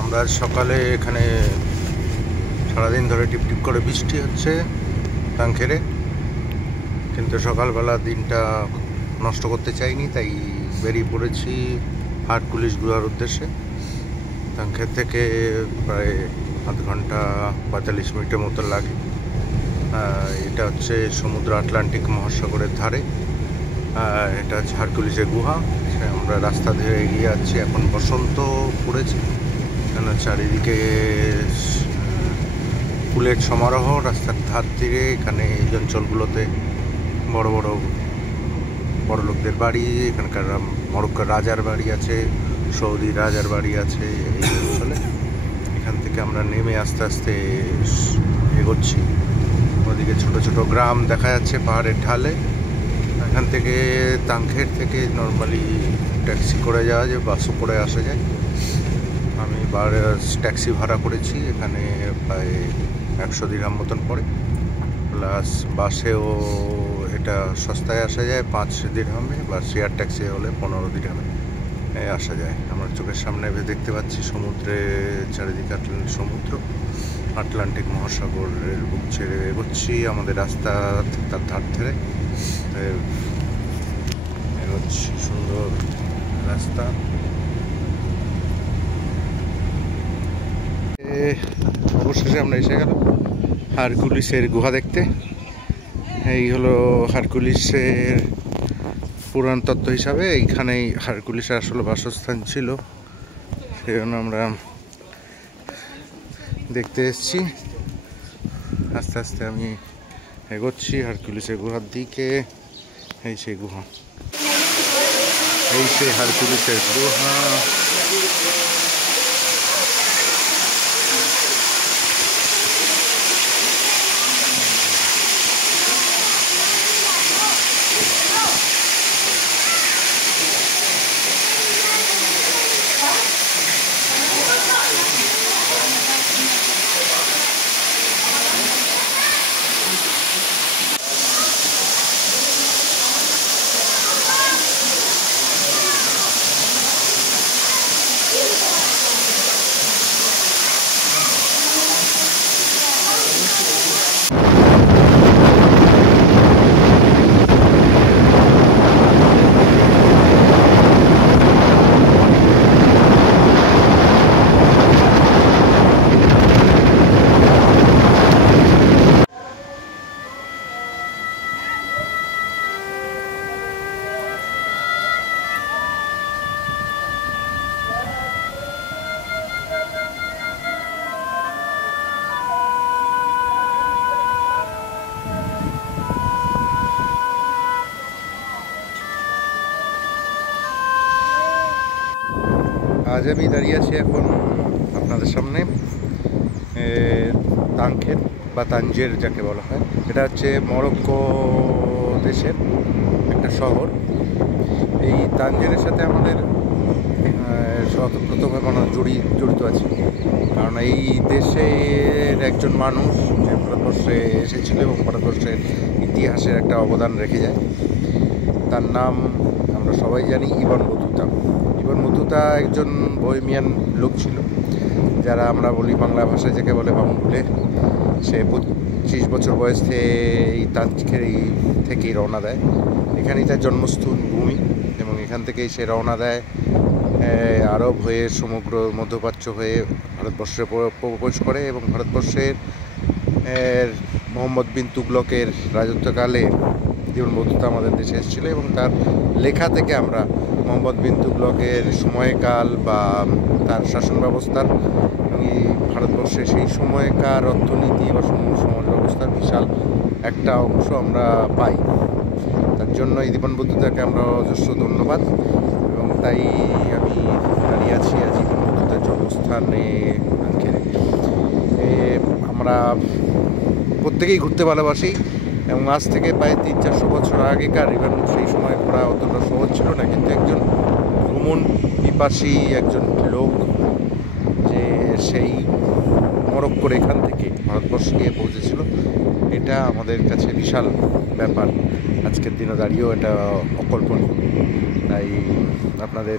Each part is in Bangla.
আমরা সকালে এখানে সারাদিন ধরে টিপটিপ করে বৃষ্টি হচ্ছে তাংখেরে, কিন্তু সকালবেলা দিনটা নষ্ট করতে চাইনি, তাই বেরিয়ে পড়েছি হারকুলিস গুহার উদ্দেশ্যে। তাংখের থেকে প্রায় আধ ঘন্টা 45 মিনিটের মতো লাগে। এটা হচ্ছে সমুদ্র আটলান্টিক মহাসাগরের ধারে। এটা হচ্ছে হারকুলিসের গুহা। আমরা রাস্তা ধরে এগিয়ে যাচ্ছি। এখন বসন্ত পড়েছে, কেন চারিদিকে ফুলের সমারোহ। রাস্তার ধার তীরে এখানে এই অঞ্চলগুলোতে বড় বড় বড় লোকদের বাড়ি, এখানকার মরক্কোর রাজার বাড়ি আছে, সৌদি রাজার বাড়ি আছে এই অঞ্চলে। এখান থেকে আমরা নেমে আস্তে আস্তে এগোচ্ছি। ওদিকে ছোট ছোট গ্রাম দেখা যাচ্ছে পাহাড়ের ঢালে। এখান থেকে তাংখের থেকে নর্মালি ট্যাক্সি করে যাওয়া যায়, বাসও করে আসা যায়। আমি ট্যাক্সি ভাড়া করেছি, এখানে প্রায় 100 দিরহাম মতন পড়ে, প্লাস বাসেও এটা সস্তায় আসা যায় 5 দিরহামে, বা শেয়ার ট্যাক্সি হলে 15 দিরহামে আসা যায়। আমার চোখের সামনে দেখতে পাচ্ছি সমুদ্রের চারিদিকে সমুদ্র, আটলান্টিক মহাসাগরের বুক ছেড়ে এগোচ্ছি। আমাদের রাস্তা তার ধার ধরে এগোচ্ছি, সুন্দর রাস্তা। অবশেষে আমরা এসে গেলাম হারকুলিসের গুহা দেখতে। এই হলো হারকুলিসের পুরাণ তত্ত্ব হিসাবে এইখানেই হারকুলিসের আসলে বাসস্থান ছিল, সেই জন্য আমরা দেখতে এসেছি। আস্তে আস্তে আমি এগোচ্ছি হারকুলিসের গুহার দিকে। এই সেই গুহা, এই সেই হারকুলিসের গুহা। আজ আমি দাঁড়িয়ে আছি এখন আপনাদের সামনে তাংখের বা তানজের যাকে বলা হয়। এটা হচ্ছে মরক্কো দেশের একটা শহর। এই তানজেরের সাথে আমাদের স্বতঃপ্রতভাবে জড়িত আছে, কারণ এই দেশের একজন মানুষ যে ভারতবর্ষে এসেছিল এবং ভারতবর্ষের ইতিহাসের একটা অবদান রেখে যায়। তার নাম আমরা সবাই জানি, ইবন বতুতা। ইবন বতুতা একজন বহেমিয়ান লোক ছিল, যারা আমরা বলি বাংলা ভাষায় যাকে বলে বামুনকুলে। সে 25 বছর বয়সে এই তানখের থেকেই রওনা দেয়। এখানেই তার জন্মস্থল ভূমি, এবং এখান থেকেই সে রওনা দেয় আরব হয়ে সমগ্র মধ্যপ্রাচ্য হয়ে ভারতবর্ষে প্রবেশ করে। এবং ভারতবর্ষের মোহাম্মদ বিন তুগলকের রাজত্বকালে ইবন বতুতা আমাদের দেশে এসেছিল, এবং তার লেখা থেকে আমরা মোহাম্মদ বিন তুগলকের সময়কাল বা তার শাসন ব্যবস্থার ভারতবর্ষে সেই সময়কার অর্থনীতি বা সমাজ ব্যবস্থার বিশাল একটা অংশ আমরা পাই। তার জন্য ইবন বতুতাকে আমরা অজস্র ধন্যবাদ। এবং তাই আমি দাঁড়িয়ে আছি আজ ইবন বতুতার জন্মস্থানে। আমরা প্রত্যেকেই ঘুরতে ভালোবাসি, এবং আজ থেকে প্রায় 300-400 বছর আগেকার ইভেন সেই সময় ঘোরা অতটা সহজ ছিল না, কিন্তু একজন ভ্রমণ পিপাসী একজন লোক যে সেই মরক্কোর এখান থেকে ভারতবর্ষে গিয়ে পৌঁছেছিল, এটা আমাদের কাছে বিশাল ব্যাপার। আজকের দিনে দাঁড়িয়েও এটা অকল্পনীয়। তাই আপনাদের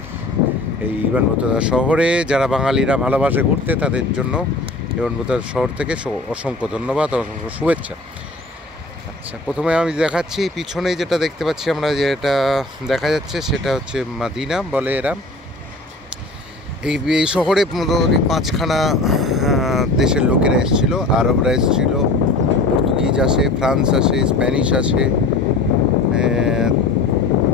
এই ইবান বতুতা শহরে যারা বাঙালিরা ভালোবাসে ঘুরতে তাদের জন্য ইবান বতুতা শহর থেকে অসংখ্য ধন্যবাদ, অসংখ্য শুভেচ্ছা। আচ্ছা, প্রথমে আমি দেখাচ্ছি পিছনে যেটা দেখতে পাচ্ছি আমরা, যেটা দেখা যাচ্ছে সেটা হচ্ছে মাদিনা বলে এরা। এই শহরে মোটামুটি 5খানা দেশের লোকেরা এসেছিলো, আরবরা এসেছিলো, পর্তুগিজ আসে, ফ্রান্স আসে, স্প্যানিশ আসে,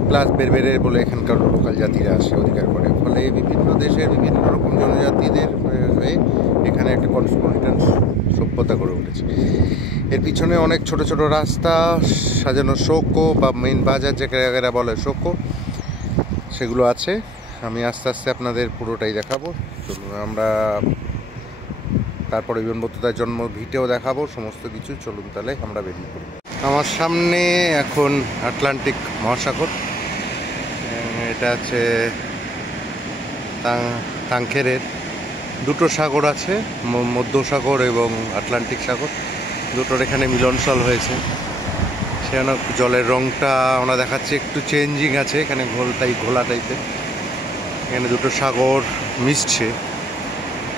প্লাস বেরবেরে বলে এখানকার লোকাল জাতিরা আসে অধিকার করে। ফলে বিভিন্ন দেশের বিভিন্ন রকম জনজাতিদের হয়ে এখানে একটা কসমোপলিটান সভ্যতা গড়ে উঠেছে। এর পিছনে অনেক ছোট ছোট রাস্তা সাজানো, শোকো বা মেইন বাজার যে জায়গাটা বলে শোকো, সেগুলো আছে। আমি আস্তে আস্তে আপনাদের পুরোটাই দেখাবো। চলুন আমরা তারপরে ইবান বতুতার জন্ম ভিটেও দেখাবো সমস্ত কিছু। চলুন তাহলে আমরা বেরিয়ে পড়ি। আমার সামনে এখন আটলান্টিক মহাসাগর, এটা হচ্ছে তাংখেরের দুটো সাগর আছে, মধ্য সাগর এবং আটলান্টিক সাগর, দুটোর এখানে মিলনস্থল হয়েছে। সেখানে জলের রঙটা আমরা দেখাচ্ছি একটু চেঞ্জিং আছে, এখানে ঘোলা টাইপের। এখানে দুটো সাগর মিশছে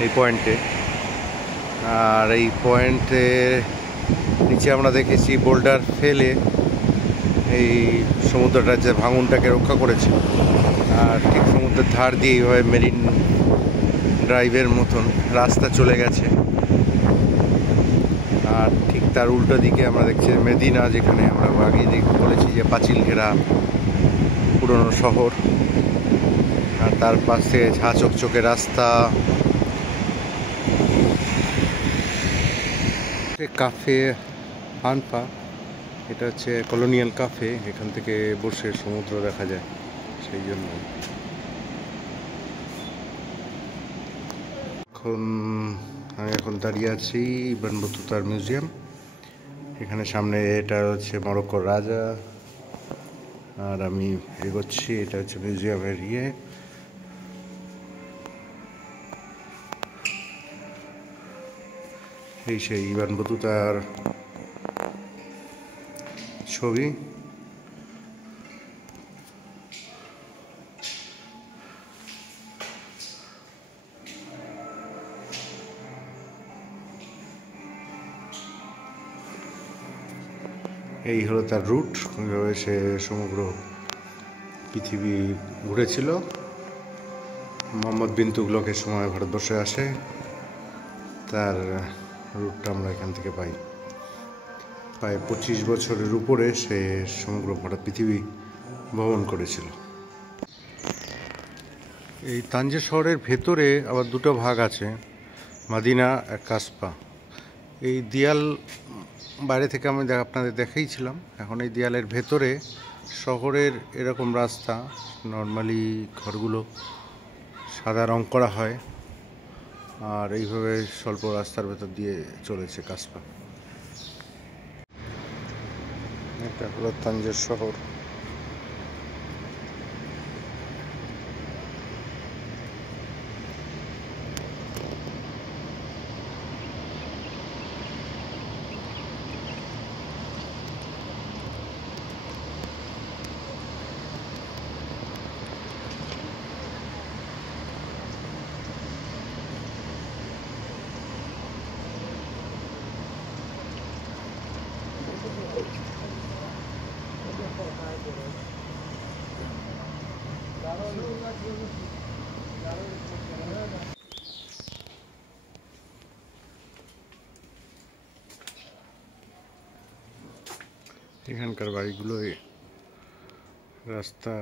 এই পয়েন্টে। আর এই পয়েন্টে নিচে আমরা দেখেছি বোল্ডার ফেলে এই সমুদ্রটার যে ভাঙনটাকে রক্ষা করেছে। আর ঠিক সমুদ্রের ধার দিয়ে এইভাবে মেরিন ড্রাইভের মতন রাস্তা চলে গেছে। আর ঠিক তার উল্টো দিকে আমরা দেখছি মেদিনা, যেখানে আমরা আগে বলেছি যে পাঁচিল ঘেরা পুরনো শহর। আর তার পাশে ঝাঁ চকচকে রাস্তা। কাফে আনপা, এটা হচ্ছে কলোনিয়াল কাফে, এখান থেকে বসে সমুদ্র দেখা যায়, সেই জন্য। আমি এখন দাঁড়িয়ে আছি ইবান বতুতার মিউজিয়াম। এখানে সামনে এটা হচ্ছে মরক্কোর রাজা, আর আমি এগোচ্ছি, এটা হচ্ছে মিউজিয়ামের এই সেই ইবান বতুতার ছবি। এই হলো তার রুট, কীভাবে সে সমগ্র পৃথিবী ঘুরেছিল। মোহাম্মদ বিন তুগলকের সময় ভারতবর্ষে আসে, তার রুটটা আমরা এখান থেকে পাই। প্রায় 25 বছরের উপরে সে সমগ্র ভারত পৃথিবী ভ্রমণ করেছিল। এই তানজের শহরের ভেতরে আবার দুটো ভাগ আছে, মাদিনা আর কাসপা। এই দেয়াল বাইরে থেকে আমি আপনাদের দেখাইছিলাম। এখন এই দেয়ালের ভেতরে শহরের এরকম রাস্তা, নর্মালি ঘরগুলো সাদা রং করা হয়, আর এইভাবে স্বল্প রাস্তার ভেতর দিয়ে চলেছে কাসপা। এটা হলো তানজের শহর। এখানকার বাড়িগুলো রাস্তা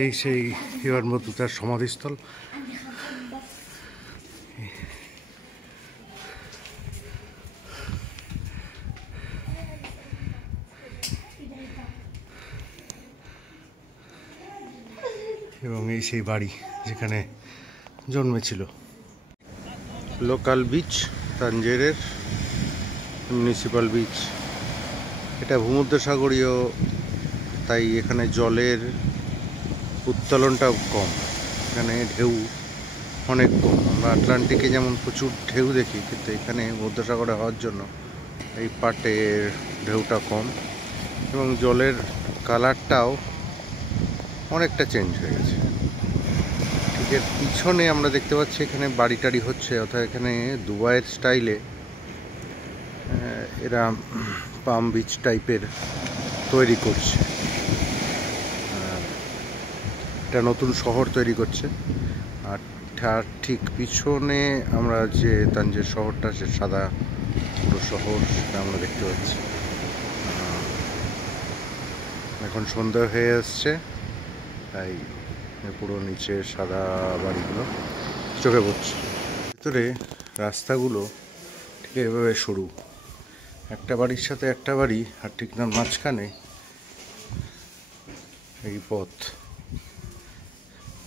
এই সেই ইবান বতুতার সমাধিস্থল। এবং এই সেই বাড়ি যেখানে জন্মেছিল। লোকাল বিচ, তাঞ্জেরের মিউনিসিপ্যাল বিচ। এটা ভূমধ্যসাগরীয়, তাই এখানে জলের উত্তোলনটাও কম, এখানে ঢেউ অনেক কম। আমরা আটলান্টিকে যেমন প্রচুর ঢেউ দেখি, কিন্তু এখানে ভূমধ্যসাগরে হওয়ার জন্য এই পাটের ঢেউটা কম এবং জলের কালারটাও অনেকটা চেঞ্জ হয়ে গেছে। ঠিক এর পিছনে আমরা দেখতে পাচ্ছি এখানে বাড়ি টাড়ি হচ্ছে, অর্থাৎ এখানে দুবাইয়ের স্টাইলে এরা পাম বিচ টাইপের তৈরি করছে, একটা নতুন শহর তৈরি করছে। আর ঠিক পিছনে আমরা যে তাঞ্জের শহরটা, সে সাদা পুরো শহর, সেটা আমরা দেখতে পাচ্ছি। এখন সন্ধ্যা হয়ে আসছে, তাই পুরো নিচে সাদা বাড়িগুলো চোখে পড়ছে। ভিতরে রাস্তাগুলো ঠিক এভাবে সরু, একটা বাড়ির সাথে একটা বাড়ি, আর ঠিক না মাঝখানে এই পথ।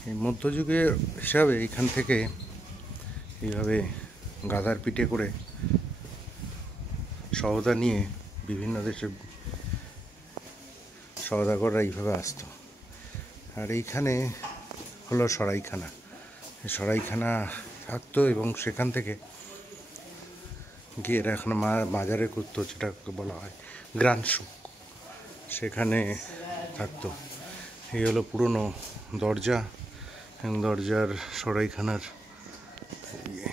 এই মধ্যযুগের হিসাবে এইখান থেকে এইভাবে গাধার পিঠে করে সওদা নিয়ে বিভিন্ন দেশের সওদাগররা এইভাবে আসতো। আর এইখানে হলো সরাইখানা, সরাইখানা থাকতো এবং সেখান থেকে গিয়ে এখন মাজারে করতো, যেটাকে বলা হয় গ্রানসুক, সেখানে থাকতো। এই হলো পুরনো দরজা এবং দরজার সরাইখানার ইয়ে।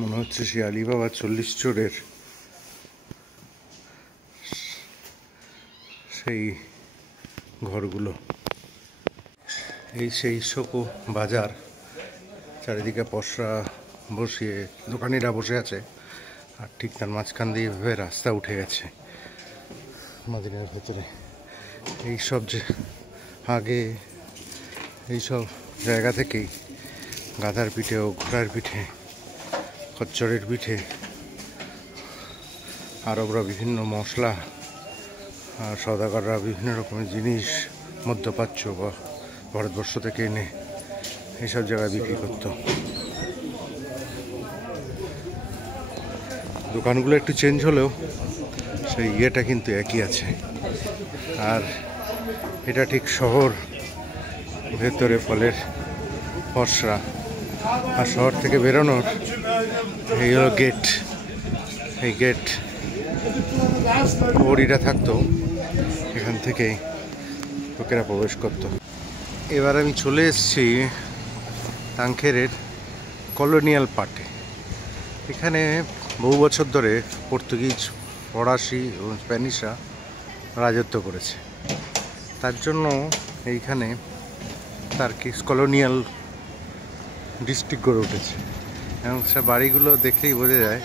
মনে হচ্ছে সেই আলিবাবা 40 চোরের সেই ঘরগুলো। এই সেই শোকো বাজার, চারিদিকে পসরা বসিয়ে দোকানিরা বসে আছে, আর ঠিক তার মাঝখান দিয়ে এভাবে রাস্তা উঠে গেছে মদিনার ভেতরে। এইসব যে আগে এইসব জায়গা থেকেই গাধার পিঠে ও ঘোড়ার পিঠে, খচ্চরের পিঠে আরবরা বিভিন্ন মশলা আর সওদাগররা বিভিন্ন রকমের জিনিস মধ্যপ্রাচ্য বা ভারতবর্ষ থেকে এনে এইসব জায়গায় বিক্রি করত। দোকানগুলো একটু চেঞ্জ হলেও সেই ইয়েটা কিন্তু একই আছে। আর এটা ঠিক শহর ভেতরে ফলের পসরা, আর শহর থেকে বেরোনোর এই হলো গেট। এই গেট ওরিটা থাকতো, এখান থেকেই লোকেরা প্রবেশ করত। এবার আমি চলে এসেছি তাংখেরের কলোনিয়াল পার্টে। এখানে বহু বছর ধরে পর্তুগিজ, ফরাসি এবং স্প্যানিশরা রাজত্ব করেছে, তার জন্য এইখানে তার্কিশ কলোনিয়াল ডিস্ট্রিক্ট গড়ে উঠেছে এবং সে বাড়িগুলো দেখেই বোঝা যায়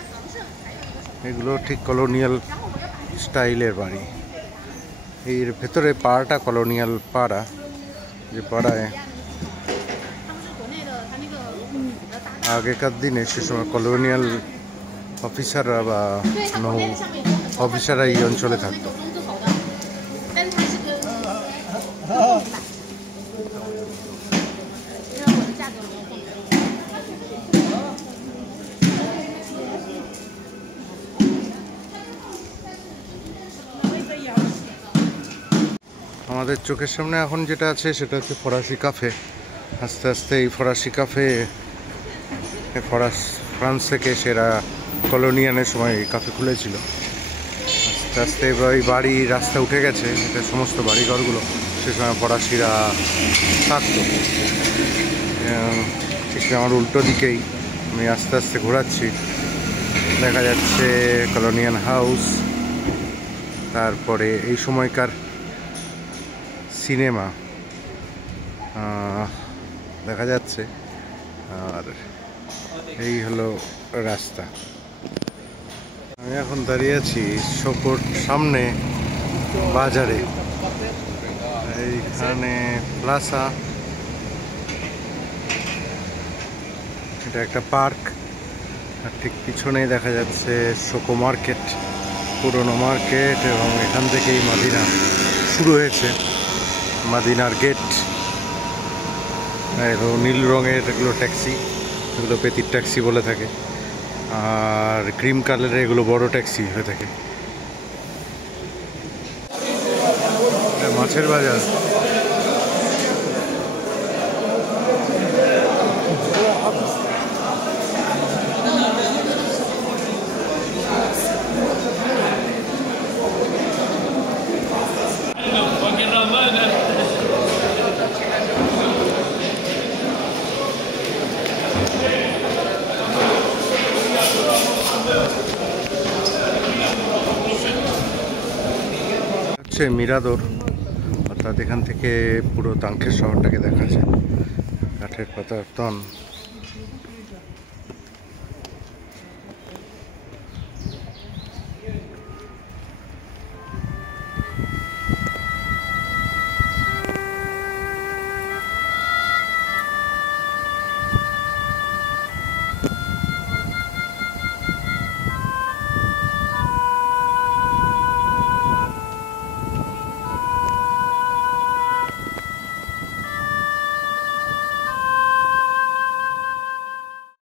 এগুলো ঠিক কলোনিয়াল স্টাইলের বাড়ি। এর ভেতরে পাড়াটা কলোনিয়াল পাড়া, যে পাড়ায় আগেকার দিনে সে সময় কলোনিয়াল অফিসাররা বা নৌ অফিসাররা এই অঞ্চলে থাকতো। আমাদের চোখের সামনে এখন যেটা আছে সেটা হচ্ছে ফরাসি কাফে। আস্তে আস্তে এই ফরাসি কাফে ফ্রান্স থেকে সেরা কলোনিয়ালের সময় এই কাফে খুলেছিল। আস্তে আস্তে এবার এই বাড়ি রাস্তা উঠে গেছে, এটা সমস্ত বাড়িঘরগুলো সে সময় ফরাসিরা থাকতো। ঠিক আমার উল্টো দিকেই আমি আস্তে আস্তে ঘোরাচ্ছি, দেখা যাচ্ছে কলোনিয়াল হাউস, তারপরে এই সময়কার সিনেমা দেখা যাচ্ছে। আর এই হলো রাস্তা। আমি এখন দাঁড়িয়ে আছি শোকোর সামনে বাজারে, এইখানে প্লাজা, এটা একটা পার্ক, আর ঠিক পিছনেই দেখা যাচ্ছে শোকো মার্কেট, পুরনো মার্কেট, এবং এখান থেকেই মদিনা শুরু হয়েছে, মদিনার গেট। এবং নীল রঙের এগুলো ট্যাক্সি, এগুলো পেতির ট্যাক্সি বলে থাকে, আর ক্রিম কালারের এগুলো বড় ট্যাক্সি হয়ে থাকে। মাছের বাজার, হচ্ছে মিরাদোর, অর্থাৎ এখান থেকে পুরো তাংখের শহরটাকে দেখা যায়। কাঠের পাতার তন।